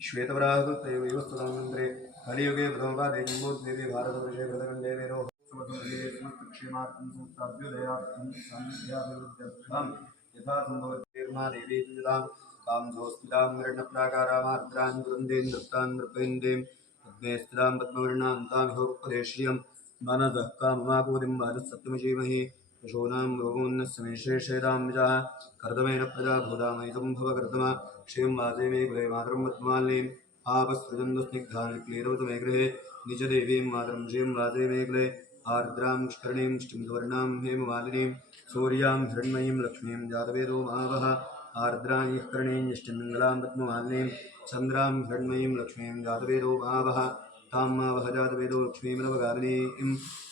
श्वेतवराहकृतैवस्तुतामन्त्रे कलियुगे प्रथमपादे जम्बूद्वीपे भारतवर्षे भरतखण्डे वेदोत्सवसमये समस्तक्षेमार्थं समस्ताभ्युदयार्थं सान्निध्याभिवृद्ध्यर्थं यथा सम्भवतीर्मादेवी तुजतां कामधोस्थितां मृण्णप्राकारामार्द्रां वृन्देन्द्रप्तां नृपेन्दीं पद्मे स्थितां पद्मवर्णां तां ह्योपदेश्रियं मनसः काममापूतिं वाचस्सत्यमशीमहि पशूनां रोगोन्नस्समेशेषेदां विजः कर्दमेन प्रजा भूतामयि सम्भव कर्दमा क्षीं वासे मे गृहे मातरं पद्मालीं आपसृजन्तु स्निग्धानि क्लीरवतु मे गृहे निजदेवीं मातरं क्षीं वासे मे गृहे आर्द्रां स्कर्णीं स्टिं हेममालिनीं सूर्यां हिरण्मयीं लक्ष्मीं जातवेदो महावः आर्द्रां कर्णीं स्टिमङ्गलां पद्ममालिनीं चन्द्रां हिरण्मयीं लक्ष्मीं जातवेदो महावः तां मावह जातवेदो लक्ष्मीं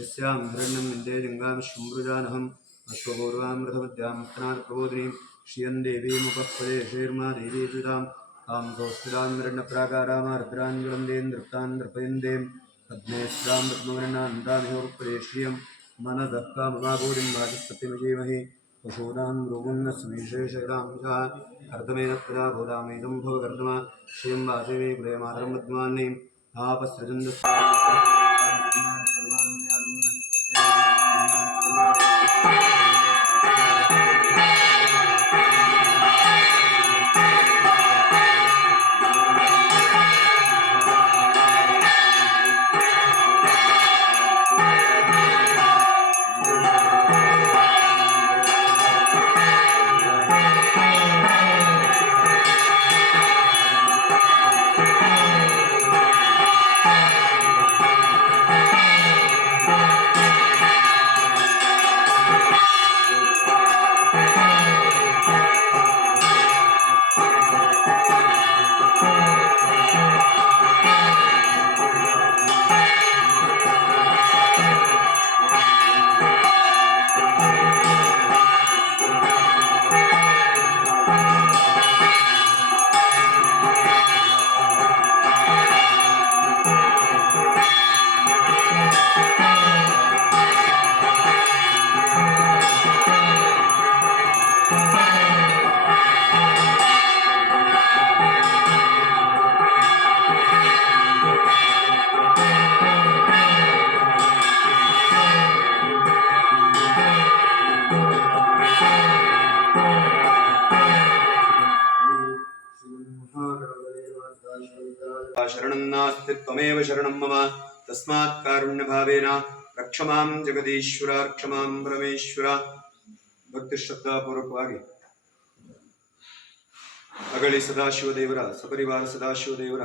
यस्यां हिरण्यं विन्दे जङ्गां शुम्भृजानहम् अश्वपूर्वां रथमध्यां स्तनात्प्रबोधिनीं श्रियं देवीमुपःपदे श्रीर्मा देवी सुतां कां कौस्तिदां हिरण्यप्राकारामार्द्रां ज्वलन्देन्द्रप्तां नृपेन्दीं पद्मे स्थितां पद्मवर्णान्तामिहोपदे श्रियं मनसः काममापूतिं वाचस्पतिमजीमहि पशूनां रोगुन्नस्समीशेषदां च कर्दमेन प्रजा भूतामेदं भवकर्दमा श्रियं वासे मे कुले मातरं पद्मान्नीं आपसृजन्दस्व शरणं नास्ति त्वमेव शरणं मम तस्मात् कारुण्यभावेन रक्ष मां जगदीश्वर रक्ष मां परमेश्वर ಭಕ್ತಿ ಶ್ರದ್ಧಾಪೂರ್ವಕವಾಗಿ ಅಗಳಿ ಸದಾಶಿವದೇವರ ಸಪರಿವಾರ ಸದಾಶಿವದೇವರ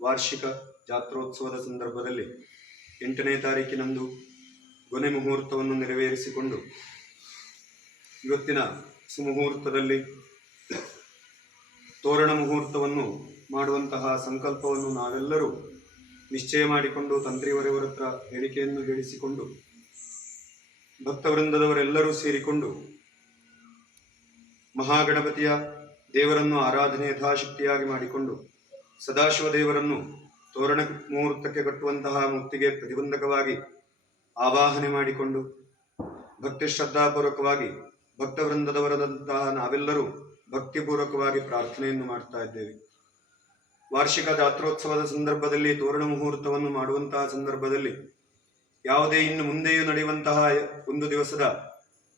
ವಾರ್ಷಿಕ ಜಾತ್ರೋತ್ಸವದ ಸಂದರ್ಭದಲ್ಲಿ 8ನೇ ತಾರೀಕಿನಂದು ಕೊನೆ ಮುಹೂರ್ತವನ್ನು ನೆರವೇರಿಸಿಕೊಂಡು ಇವತ್ತಿನ ಸುಮುಹೂರ್ತದಲ್ಲಿ ತೋರಣ ಮುಹೂರ್ತವನ್ನು ಮಾಡುವಂತಹ ಸಂಕಲ್ಪವನ್ನು ನಾವೆಲ್ಲರೂ ನಿಶ್ಚಯ ಮಾಡಿಕೊಂಡು ತಂತ್ರಿಯವರವರ ಹತ್ರ ಹೇಳಿಕೆಯನ್ನು ಹೇಳಿಸಿಕೊಂಡು ಭಕ್ತವೃಂದದವರೆಲ್ಲರೂ ಸೇರಿಕೊಂಡು ಮಹಾಗಣಪತಿಯ ದೇವರನ್ನು ಆರಾಧನೆ ಯಥಾಶಕ್ತಿಯಾಗಿ ಮಾಡಿಕೊಂಡು ಸದಾಶಿವ ದೇವರನ್ನು ತೋರಣ ಮುಹೂರ್ತಕ್ಕೆ ಕಟ್ಟುವಂತಹ ಮುಕ್ತಿಗೆ ಪ್ರತಿಬಂಧಕವಾಗಿ ಆವಾಹನೆ ಮಾಡಿಕೊಂಡು ಭಕ್ತಿ ಶ್ರದ್ಧಾಪೂರ್ವಕವಾಗಿ ಭಕ್ತವೃಂದದವರದಂತಹ ನಾವೆಲ್ಲರೂ ಭಕ್ತಿಪೂರ್ವಕವಾಗಿ ಪ್ರಾರ್ಥನೆಯನ್ನು ಮಾಡ್ತಾ ಇದ್ದೇವೆ. ವಾರ್ಷಿಕ ಜಾತ್ರೋತ್ಸವದ ಸಂದರ್ಭದಲ್ಲಿ ತೋರಣ ಮುಹೂರ್ತವನ್ನು ಮಾಡುವಂತಹ ಸಂದರ್ಭದಲ್ಲಿ ಯಾವುದೇ ಇನ್ನು ಮುಂದೆಯೂ ನಡೆಯುವಂತಹ ಒಂದು ದಿವಸದ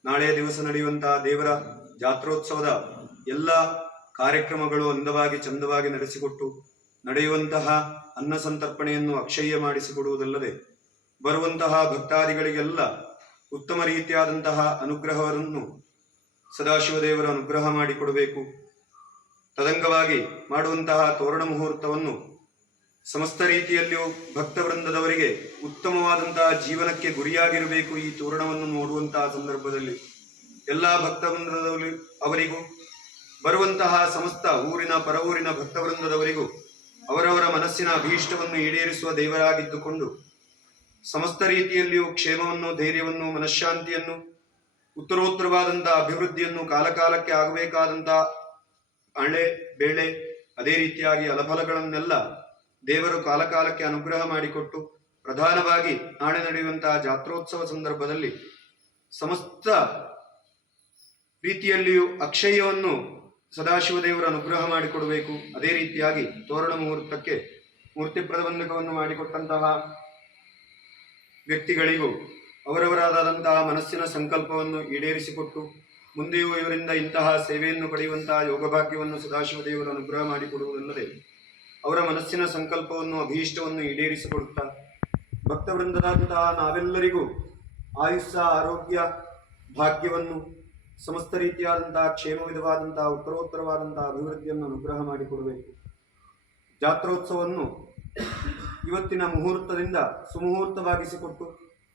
ನಾಳೆಯ ದಿವಸ ನಡೆಯುವಂತಹ ದೇವರ ಜಾತ್ರೋತ್ಸವದ ಎಲ್ಲ ಕಾರ್ಯಕ್ರಮಗಳು ಅಂದವಾಗಿ ಚಂದವಾಗಿ ನಡೆಸಿಕೊಟ್ಟು ನಡೆಯುವಂತಹ ಅನ್ನ ಸಂತರ್ಪಣೆಯನ್ನು ಅಕ್ಷಯ್ಯ ಮಾಡಿಸಿಕೊಡುವುದಲ್ಲದೆ ಬರುವಂತಹ ಭಕ್ತಾದಿಗಳಿಗೆಲ್ಲ ಉತ್ತಮ ರೀತಿಯಾದಂತಹ ಅನುಗ್ರಹವನ್ನು ಸದಾಶಿವದೇವರ ಅನುಗ್ರಹ ಮಾಡಿಕೊಡಬೇಕು. ತದಂಗವಾಗಿ ಮಾಡುವಂತಹ ತೋರಣ ಮುಹೂರ್ತವನ್ನು ಸಮಸ್ತ ರೀತಿಯಲ್ಲಿಯೂ ಭಕ್ತವೃಂದದವರಿಗೆ ಉತ್ತಮವಾದಂತಹ ಜೀವನಕ್ಕೆ ಗುರಿಯಾಗಿರಬೇಕು. ಈ ತೋರಣವನ್ನು ನೋಡುವಂತಹ ಸಂದರ್ಭದಲ್ಲಿ ಎಲ್ಲ ಭಕ್ತವೃಂದದವರಿಗೂ ಅವರಿಗೂ ಬರುವಂತಹ ಸಮಸ್ತ ಊರಿನ ಪರವೂರಿನ ಭಕ್ತವೃಂದದವರಿಗೂ ಅವರವರ ಮನಸ್ಸಿನ ಅಭೀಷ್ಟವನ್ನು ಈಡೇರಿಸುವ ದೇವರಾಗಿದ್ದುಕೊಂಡು ಸಮಸ್ತ ರೀತಿಯಲ್ಲಿಯೂ ಕ್ಷೇಮವನ್ನು, ಧೈರ್ಯವನ್ನು, ಮನಃಶಾಂತಿಯನ್ನು, ಉತ್ತರೋತ್ತರವಾದಂತಹ ಅಭಿವೃದ್ಧಿಯನ್ನು, ಕಾಲಕಾಲಕ್ಕೆ ಆಗಬೇಕಾದಂತಹ ಹಳೆ ಬೇಳೆ ಅದೇ ರೀತಿಯಾಗಿ ಫಲಗಳನ್ನೆಲ್ಲ ದೇವರು ಕಾಲಕಾಲಕ್ಕೆ ಅನುಗ್ರಹ ಮಾಡಿಕೊಟ್ಟು ಪ್ರಧಾನವಾಗಿ ನಾಳೆ ನಡೆಯುವಂತಹ ಜಾತ್ರೋತ್ಸವ ಸಂದರ್ಭದಲ್ಲಿ ಸಮಸ್ತ ರೀತಿಯಲ್ಲಿಯೂ ಅಕ್ಷಯವನ್ನು ಸದಾಶಿವದೇವರ ಅನುಗ್ರಹ ಮಾಡಿಕೊಡಬೇಕು. ಅದೇ ರೀತಿಯಾಗಿ ತೋರಣ ಮುಹೂರ್ತಕ್ಕೆ ಮೂರ್ತಿ ಪ್ರತಿಬಂಧಕವನ್ನು ಮಾಡಿಕೊಟ್ಟಂತಹ ವ್ಯಕ್ತಿಗಳಿಗೂ ಅವರವರಾದಂತಹ ಮನಸ್ಸಿನ ಸಂಕಲ್ಪವನ್ನು ಈಡೇರಿಸಿಕೊಟ್ಟು ಮುಂದೆಯೂ ಇವರಿಂದ ಇಂತಹ ಸೇವೆಯನ್ನು ಪಡೆಯುವಂತಹ ಯೋಗಭಾಗ್ಯವನ್ನು ಸದಾಶಿವದೇವರು ಅನುಗ್ರಹ ಮಾಡಿಕೊಡುವುದಲ್ಲದೆ ಅವರ ಮನಸ್ಸಿನ ಸಂಕಲ್ಪವನ್ನು ಅಭೀಷ್ಟವನ್ನು ಈಡೇರಿಸಿಕೊಡುತ್ತಾ ಭಕ್ತವೃಂದದಂತಹ ನಾವೆಲ್ಲರಿಗೂ ಆಯುಷ್ಯ ಆರೋಗ್ಯ ಭಾಗ್ಯವನ್ನು ಸಮಸ್ತ ರೀತಿಯಾದಂತಹ ಕ್ಷೇಮವಿಧವಾದಂತಹ ಉತ್ತರೋತ್ತರವಾದಂತಹ ಅಭಿವೃದ್ಧಿಯನ್ನು ಅನುಗ್ರಹ ಮಾಡಿಕೊಡಬೇಕು. ಜಾತ್ರೋತ್ಸವವನ್ನು ಇವತ್ತಿನ ಮುಹೂರ್ತದಿಂದ ಸುಮುಹೂರ್ತವಾಗಿಸಿಕೊಟ್ಟು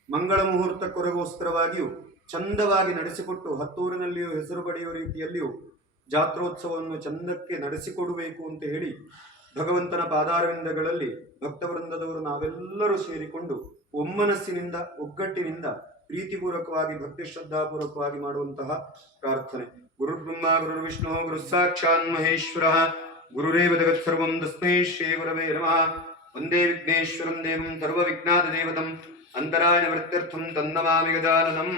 ಮಂಗಳ ಮುಹೂರ್ತಕ್ಕೊರಗೋಸ್ಕರವಾಗಿಯೂ ಚಂದವಾಗಿ ನಡೆಸಿಕೊಟ್ಟು ಹತ್ತೂರಿನಲ್ಲಿಯೂ ಹೆಸರು ಪಡೆಯುವ ರೀತಿಯಲ್ಲಿಯೂ ಜಾತ್ರೋತ್ಸವವನ್ನು ಚಂದಕ್ಕೆ ನಡೆಸಿಕೊಡಬೇಕು ಅಂತ ಹೇಳಿ ಭಗವಂತನ ಪಾದಾರವಿಂದಗಳಲ್ಲಿ ಭಕ್ತವೃಂದದವರು ನಾವೆಲ್ಲರೂ ಸೇರಿಕೊಂಡು ಒಮ್ಮನಸ್ಸಿನಿಂದ ಒಗ್ಗಟ್ಟಿನಿಂದ ಪ್ರೀತಿಪೂರ್ವಕವಾಗಿ ಭಕ್ತಿ ಶ್ರದ್ಧಾಪೂರ್ವಕವಾಗಿ ಮಾಡುವಂತಹ ಪ್ರಾರ್ಥನೆ. ಗುರುರ್ಬ್ರಹ್ಮ ಗುರುರ್ವಿಷ್ಣು ಗುರು ಸಾಕ್ಷಾತ್ ಮಹೇಶ್ವರ ಗುರುರೇವ ಜಗತ್ಸರ್ವಂ ತಸ್ಮೈ ಶ್ರೀ ಗುರವೇ ನಮಃ. ವಂದೇ ವಿಘ್ನೇಶ್ವರಂ ದೇವಂ ಸರ್ವ ವಿಘ್ನಾದ ದೇವತಂ ಅಂತರಾಯ ನಿವೃತ್ತ್ಯರ್ಥಂ ತನ್ನಮಾಮಿ ಗಜಾನನಂ.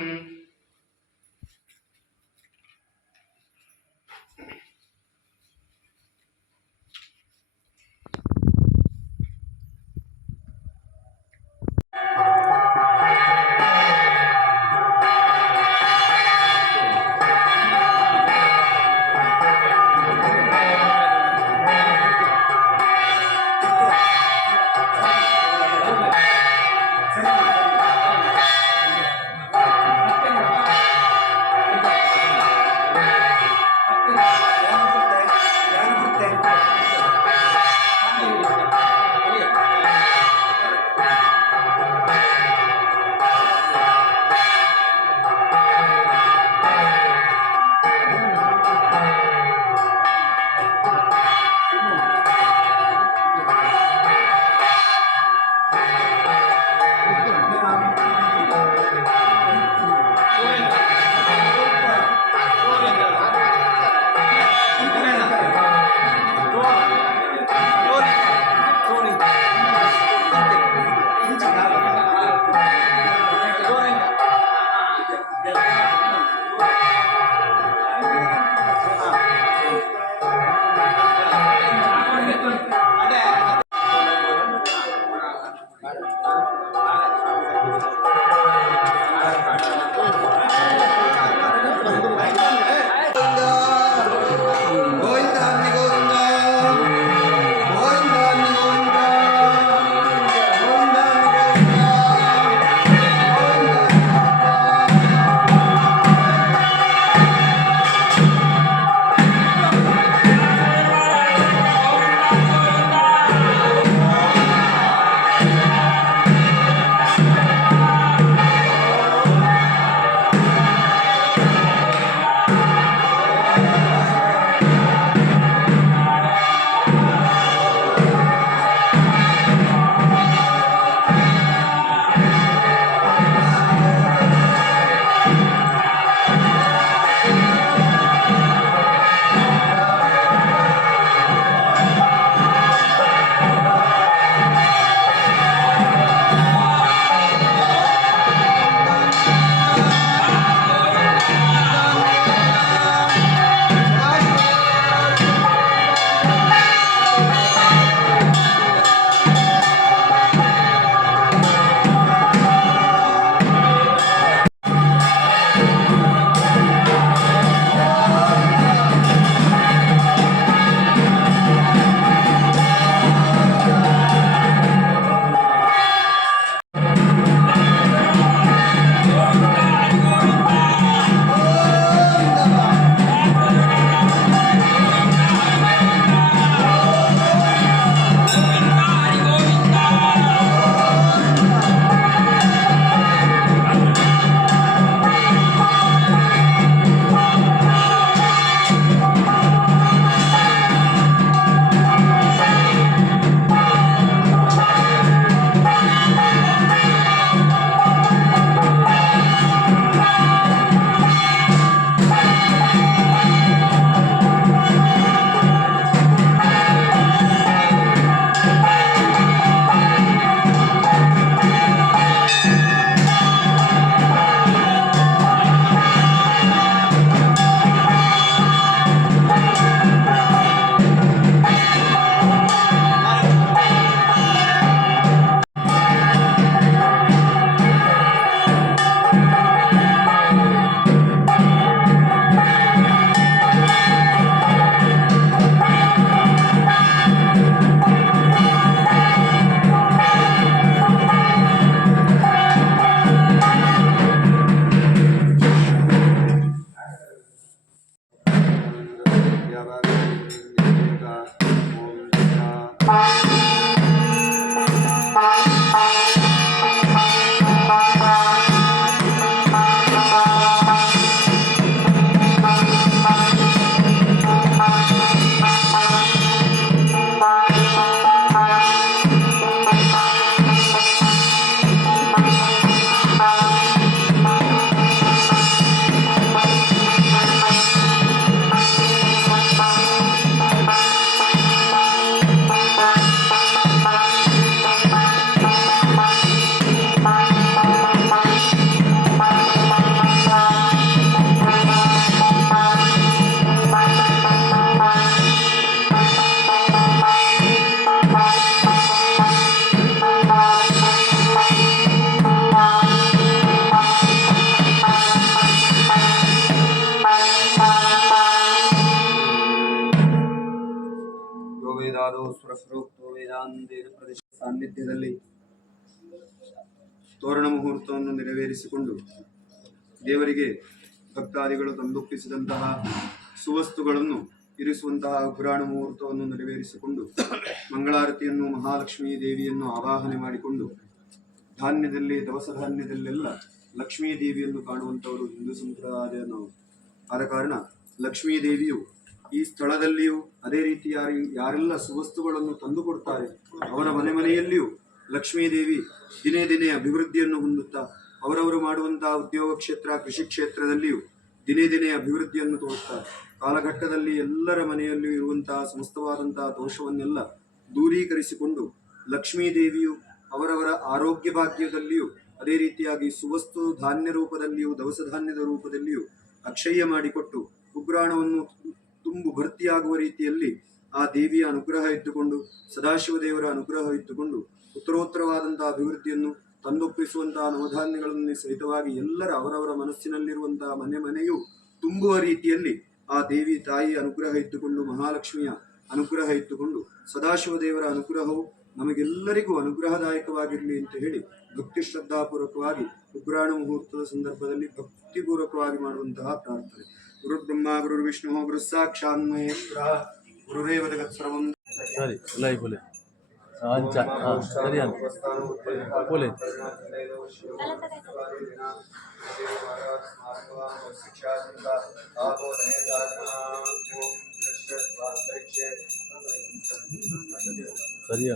ಸಾನ್ನಿಧ್ಯದಲ್ಲಿ ತೋರಣ ಮುಹೂರ್ತವನ್ನು ನೆರವೇರಿಸಿಕೊಂಡು ದೇವರಿಗೆ ಭಕ್ತಾದಿಗಳು ತಂದೊಪ್ಪಿಸಿದಂತಹ ಸುವಸ್ತುಗಳನ್ನು ಇರಿಸುವಂತಹ ಪುರಾಣ ಮುಹೂರ್ತವನ್ನು ನೆರವೇರಿಸಿಕೊಂಡು ಮಂಗಳಾರತಿಯನ್ನು ಮಹಾಲಕ್ಷ್ಮೀ ದೇವಿಯನ್ನು ಆವಾಹನೆ ಮಾಡಿಕೊಂಡು ಧಾನ್ಯದಲ್ಲಿ ದವಸ ಧಾನ್ಯದಲ್ಲೆಲ್ಲ ಲಕ್ಷ್ಮೀ ದೇವಿಯನ್ನು ಕಾಣುವಂಥವರು ಹಿಂದೂ ಸಂಪ್ರದಾಯ ನಾವು. ಆದ ಕಾರಣ ಲಕ್ಷ್ಮೀ ದೇವಿಯು ಈ ಸ್ಥಳದಲ್ಲಿಯೂ ಅದೇ ರೀತಿ ಯಾರೆಲ್ಲ ಸುವಸ್ತುಗಳನ್ನು ತಂದುಕೊಡ್ತಾರೆ ಅವರ ಮನೆಯಲ್ಲಿಯೂ ಲಕ್ಷ್ಮೀ ದೇವಿ ದಿನೇ ದಿನೇ ಅಭಿವೃದ್ಧಿಯನ್ನು ಹೊಂದುತ್ತಾ ಅವರವರು ಮಾಡುವಂತಹ ಉದ್ಯೋಗ ಕ್ಷೇತ್ರ ಕೃಷಿ ಕ್ಷೇತ್ರದಲ್ಲಿಯೂ ದಿನೇ ದಿನೇ ಅಭಿವೃದ್ಧಿಯನ್ನು ತೋರುತ್ತಾರೆ. ಕಾಲಘಟ್ಟದಲ್ಲಿ ಎಲ್ಲರ ಮನೆಯಲ್ಲಿಯೂ ಇರುವಂತಹ ಸಮಸ್ತವಾದಂತಹ ದೋಷವನ್ನೆಲ್ಲ ದೂರೀಕರಿಸಿಕೊಂಡು ಲಕ್ಷ್ಮೀ ದೇವಿಯು ಅವರವರ ಆರೋಗ್ಯ ಭಾಗ್ಯದಲ್ಲಿಯೂ ಅದೇ ರೀತಿಯಾಗಿ ಸುವಸ್ತು ಧಾನ್ಯ ರೂಪದಲ್ಲಿಯೂ ದವಸ ಧಾನ್ಯದ ರೂಪದಲ್ಲಿಯೂ ಅಕ್ಷಯ್ಯ ಮಾಡಿಕೊಟ್ಟು ಉಗ್ರಾಣವನ್ನು ತುಂಬು ಭರ್ತಿಯಾಗುವ ರೀತಿಯಲ್ಲಿ ಆ ದೇವಿಯ ಅನುಗ್ರಹ ಇದ್ದುಕೊಂಡು ಸದಾಶಿವ ದೇವರ ಅನುಗ್ರಹ ಇದ್ದುಕೊಂಡು ಉತ್ತರೋತ್ತರವಾದಂತಹ ಅಭಿವೃದ್ಧಿಯನ್ನು ತಂದೊಪ್ಪಿಸುವಂತಹ ನವಧಾನ್ಯಗಳನ್ನು ಸಹಿತವಾಗಿ ಎಲ್ಲರ ಅವರವರ ಮನಸ್ಸಿನಲ್ಲಿರುವಂತಹ ಮನೆಯೂ ತುಂಬುವ ರೀತಿಯಲ್ಲಿ ಆ ದೇವಿ ತಾಯಿಯ ಅನುಗ್ರಹ ಇದ್ದುಕೊಂಡು ಮಹಾಲಕ್ಷ್ಮಿಯ ಅನುಗ್ರಹ ಇದ್ದುಕೊಂಡು ಸದಾಶಿವ ದೇವರ ಅನುಗ್ರಹವು ನಮಗೆಲ್ಲರಿಗೂ ಅನುಗ್ರಹದಾಯಕವಾಗಿರಲಿ ಅಂತ ಹೇಳಿ ಭಕ್ತಿ ಶ್ರದ್ಧಾಪೂರ್ವಕವಾಗಿ ಉಗ್ರಾಣ ಮುಹೂರ್ತದ ಸಂದರ್ಭದಲ್ಲಿ ಭಕ್ತಿಪೂರ್ವಕವಾಗಿ ಮಾಡುವಂತಹ ಪ್ರಾರ್ಥನೆ. ಗುರು ಬ್ರಹ್ಮ ಗುರು ವಿಷ್ಣು ಗುರು ಸಾಕ್ಷಾತ್ ಮಹೇಶ್ವರ ಗುರುರೇವ ಜಗತ್ಸರ್ವಂ. ಸರಿ ಲೈವ್ ಬೋಲೆ ಸರಿ ಬೋಲೆ ಸರಿ